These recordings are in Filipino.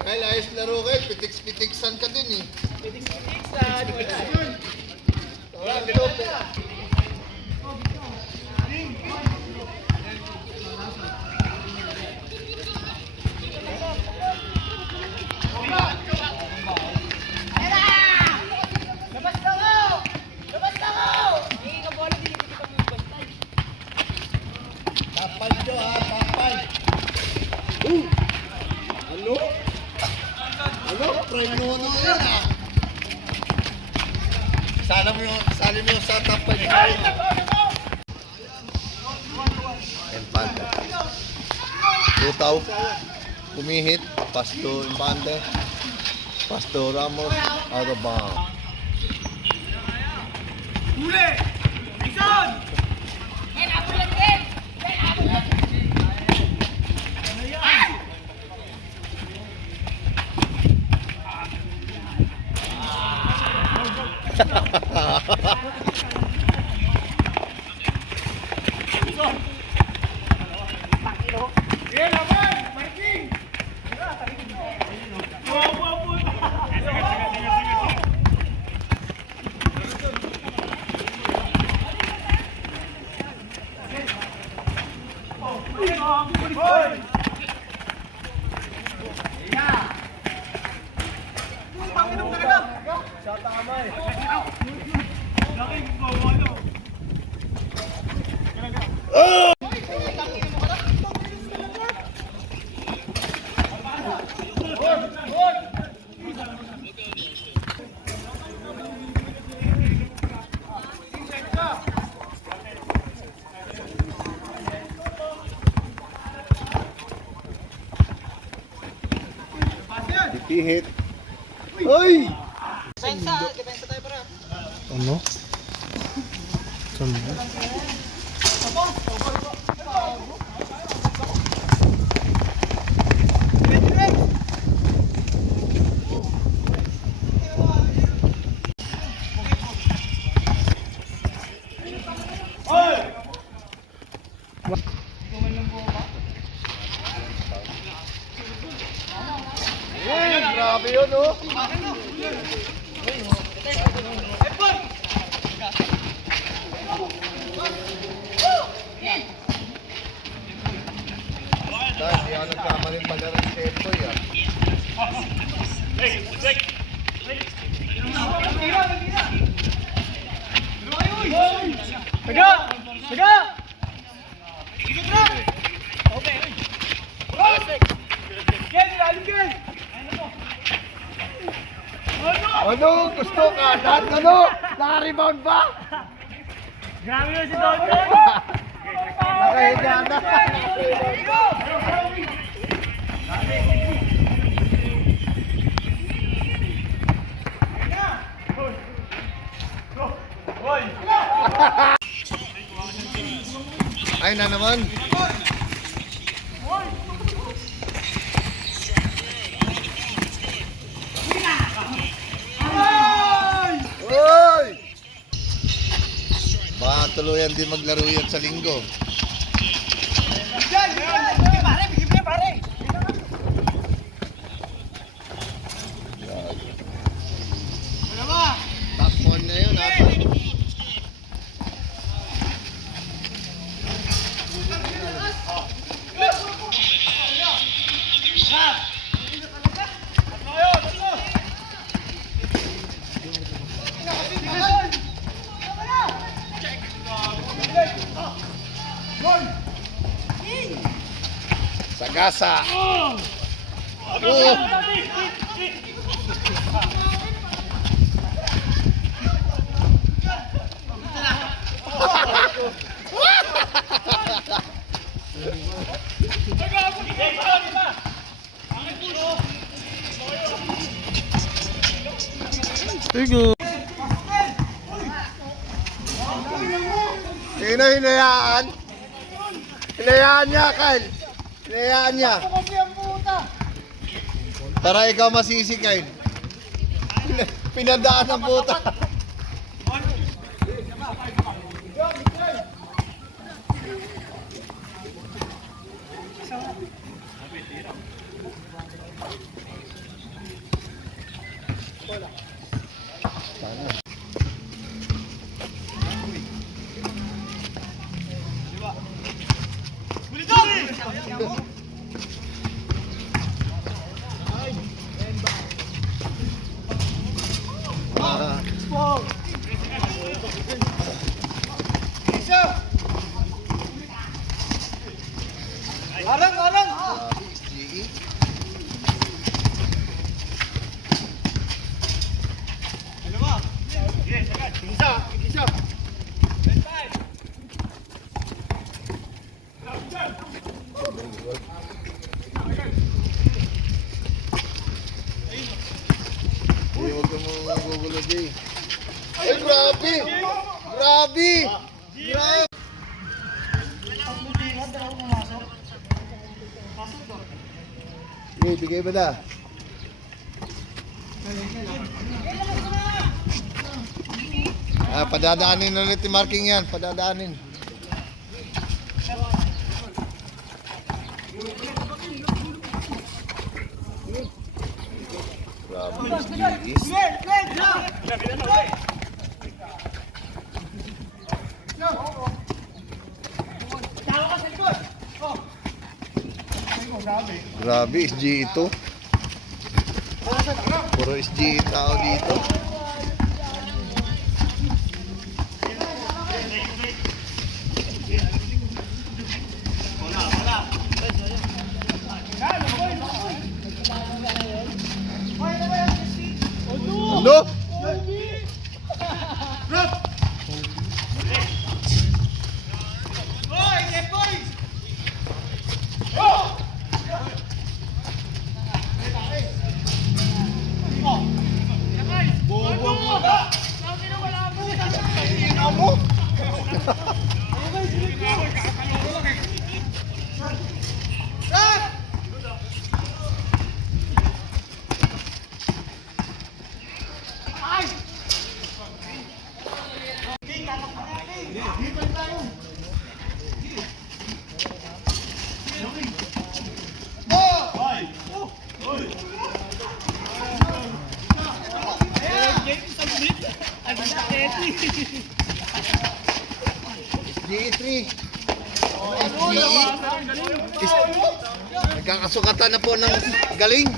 Kyle, ayos laro kayo. Pitiks-pitiksan ka din eh. Pitiks-pitiksan. Wala, bilog. Tapal nyo ha, tapal. Ano? Ano? Prime Nono yan ha. Sali mo yung sa tapal nyo. Empate. Lutaw. Kumihit. Pasto Empate. Pasto Ramos. Out of bounds. Huli! Ison! Hit. Hoy! Depensa tayo para. Ano? Saan ba? Grabe yun, oh! Dahil di ako nagkamaling palaran si Empoy, ah. Taga! Taga! Okay. Gen, lalim Gen! Ano? Gusto ka? Lahat ano? Naka-rebound ba? Grabe yun si Don John! Nakahiga na. Ay na naman. Oy! Baka tuluyan din maglaro yan sa linggo. Top 1 na yun, ata. Sagasa. Tigo. Sino hinayaan? Hinayaan niya, Kyle. Hinayaan niya. Para ikaw masisikay. Pinadaan ng puta. Ah, Arang, arang! GE. Isa! Ay, huwag ka mo gugulo, Jay. Ay, grabe! Grabe! Grabe! Sige, bigay mo na. Padadaanin ulit yung marking yan. Padadaanin. Grabe, GE. Grabe, SG ito. Puro SG tao dito. Ano? GE3. Nagkakasukatan na po ng galing.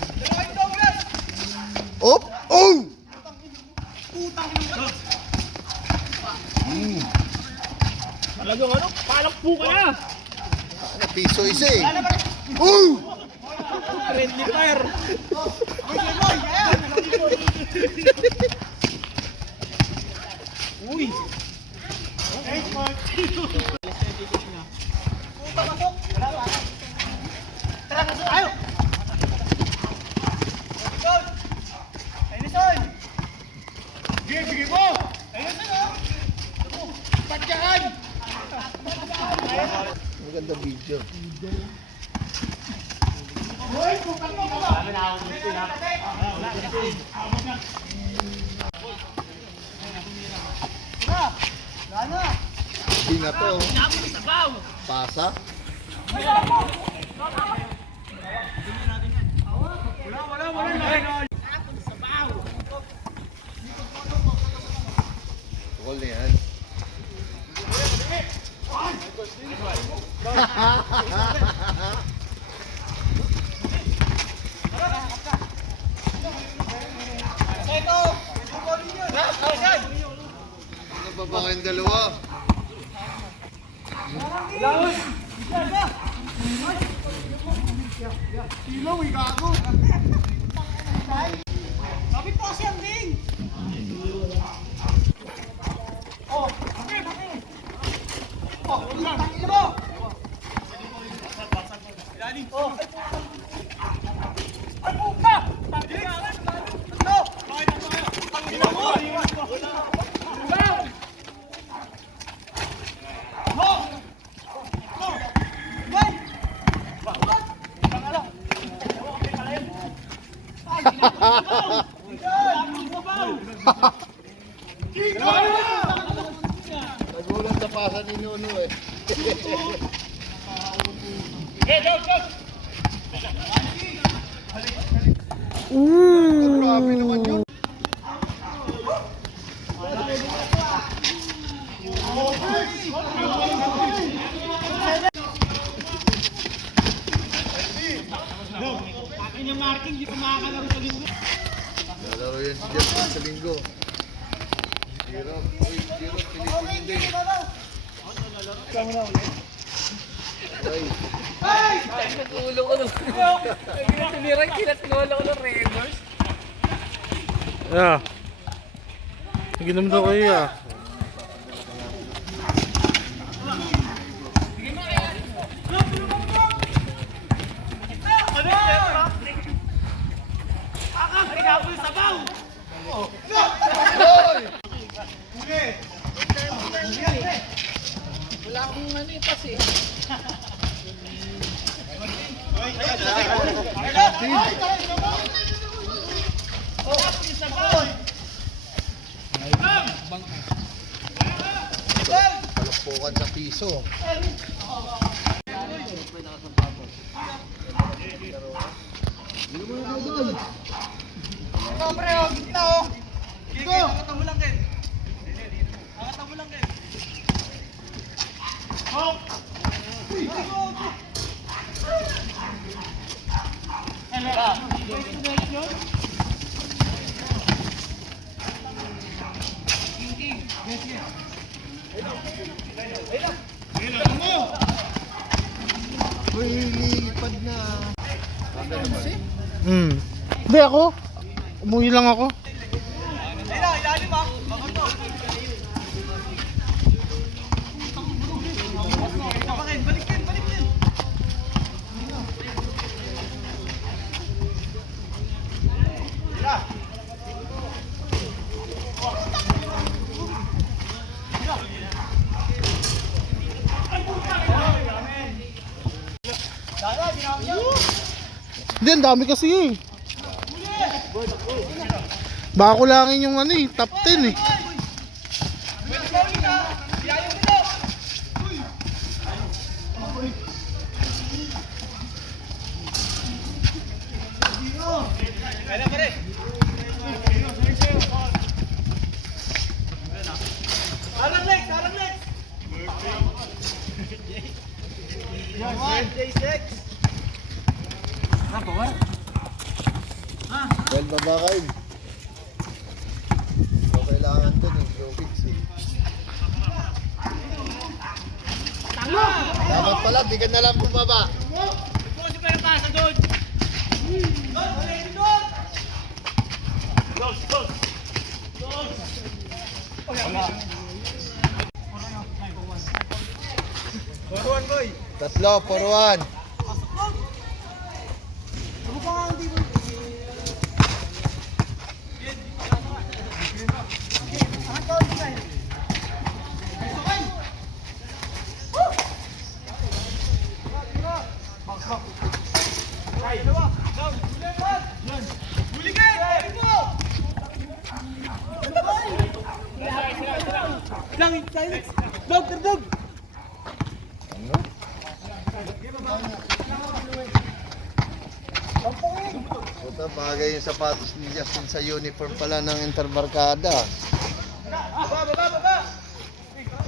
Op! Oh! Talagang ano? Palakpo ka na! Piso isa eh. Oh! Friendly fire! Uy! Tara, pasok tayo! Ayun! Sige mo! Ayun! Patyakan! Maganda video. Hindi na to. Pasa. Wala! Gol na yan. Ano pa ba kayong dalawa? Ilaw, gago! Kapit po kasi ang ding! Oh, bakit? Oh, tangin mo! Oh! Ay, puka! Tangin mo! Ano? Tangin mo! Nagulat sa pasa ni Nuno eh. Grabe naman yun. Akin yung marking, di pa makakalaro sa linggo. Lalaro yan si Jeff sa linggo. Hirap, Pilipin din. Ay, Tinatulong ko ng tinirang tinatulong ko ng Raiders. Yeah. Ginom daw kayo ah. Wala akong ano yung kasi. palakpukan sa piso. Pre, oh, gitna oh. Dito. Angatan mo lang, Ken. Angatan mo lang, Ken. Oh. Uy, lipad na. Hindi ako. Umuwi lang ako. Ayun, ilalim ah. Bakit to? Balik, Ken, balik, Ken. Hindi, ang dami kasi eh. Baka kulangin yung ano eh, top 10 eh. Sarang legs, sarang legs. J6. Well, babakain. So, kailangan to ng slow fix eh. Dapat pala, di ka na lang bumaba. Bukas pa yung pasa doon. Baruan, boy. Tatlo, paruan. Dog, dog. Ano? Ito, bagay yung sapatos ni Justin sa uniform pala ng Interbarkada. Baba.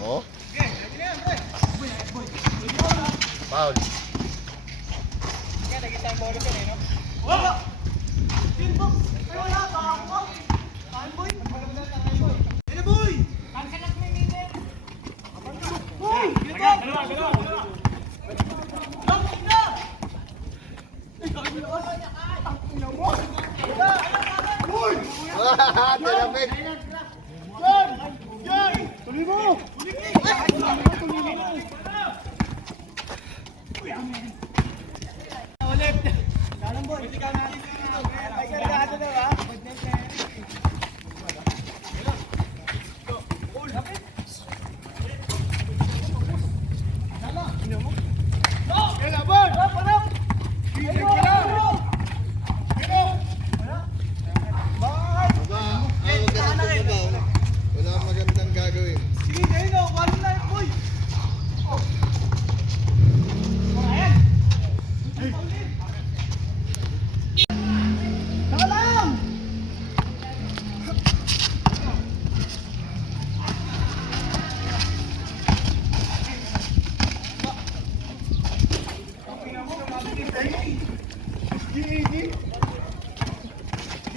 Oh? Foul. Wala. Pinbox. Ay, wala. Baka ako. Boy. Ano, boy? Boy! Dalawa. Tinapit. Tuloy mo! Ulit! Kanan boy! Ay, kargado na ba?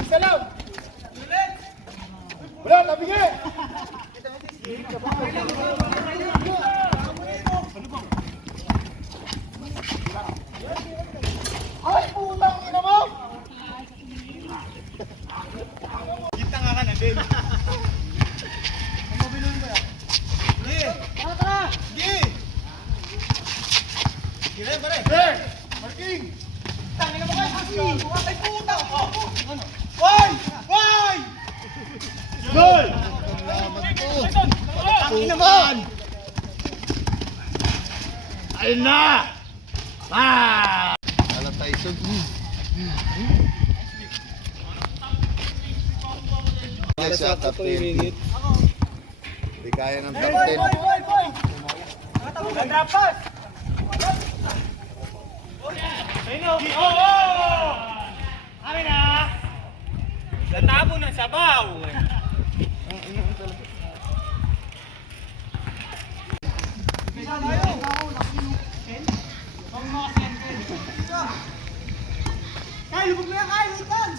Isa lang! Wala, nabigay! Ay, putang ina mo! Gita nga ka na din. Mabilon mo yan. Sige! Tara! Sige! Sige, pare! Sige! Marking! Tangin mo kayo! Ay, putang! Ano? Why? Why? Goal! Salamat po. Tangin naman! Ayun na! Alam Tyson. Yes, siya, top 20. Hindi kaya ng top 10. Drop pass! Amin na! Natabo ng sabaw! Kaya, lubog mo yan! Kaya, lubog yan!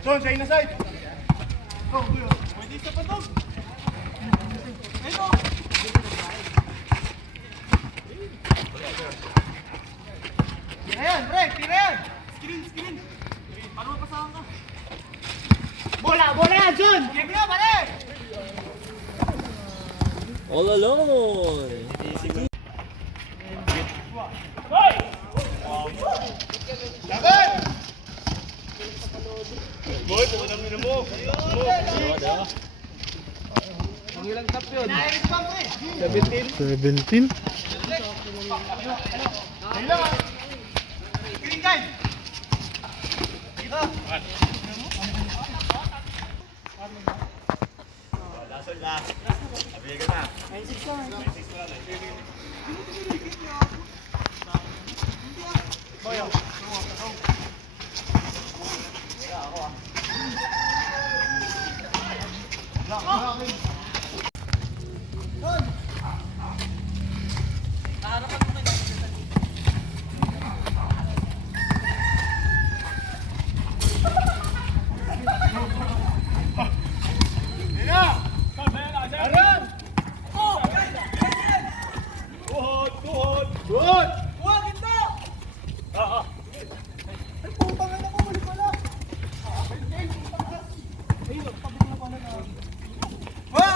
Son, sa inner side. Oh, pwede isa pa doon. Ayun o. Tira yan, pre, tira yan. Screen. Paano mapasahan ka? Bola yan, John. Game na, pare. All alone. Laban! Boy, pumunang mo mo. Ang ilang tap yun? 17? Green guy! Dito! Last. Sabi ka na. 9-6 ka. 9-6 ka. Boyo. Wow!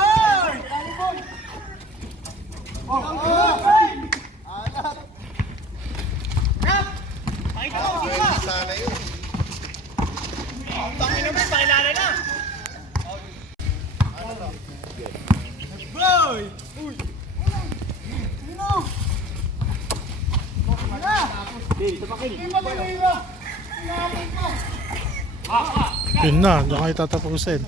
Boy! Uy! Sino? Yun na, diyan kayo tatapusin.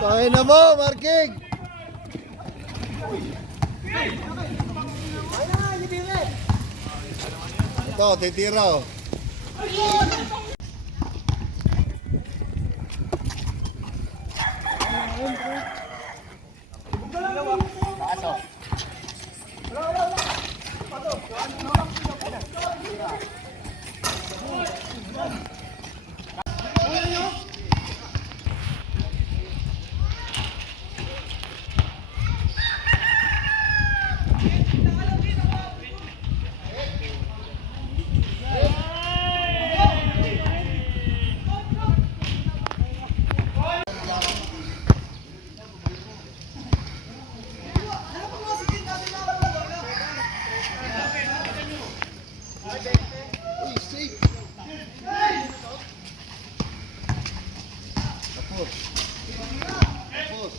Kaya na mo, Marking! Ito, titira oh. Uy, safe! Tapos. Tapos.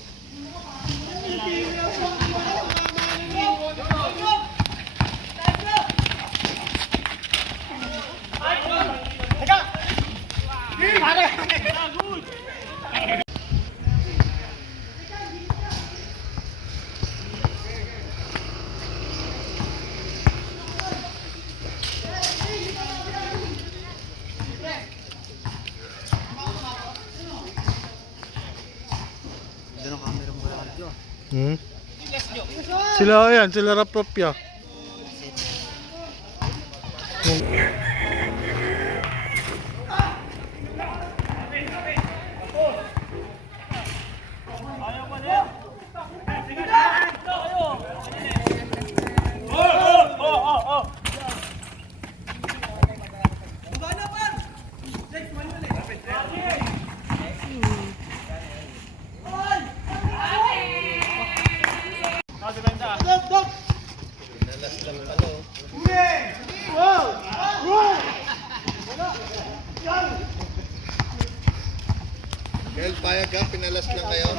Hmm? Sila yan, sila Rapropya. Pinalas lang pala oh. Kel, payag ka, pinalas lang kayo.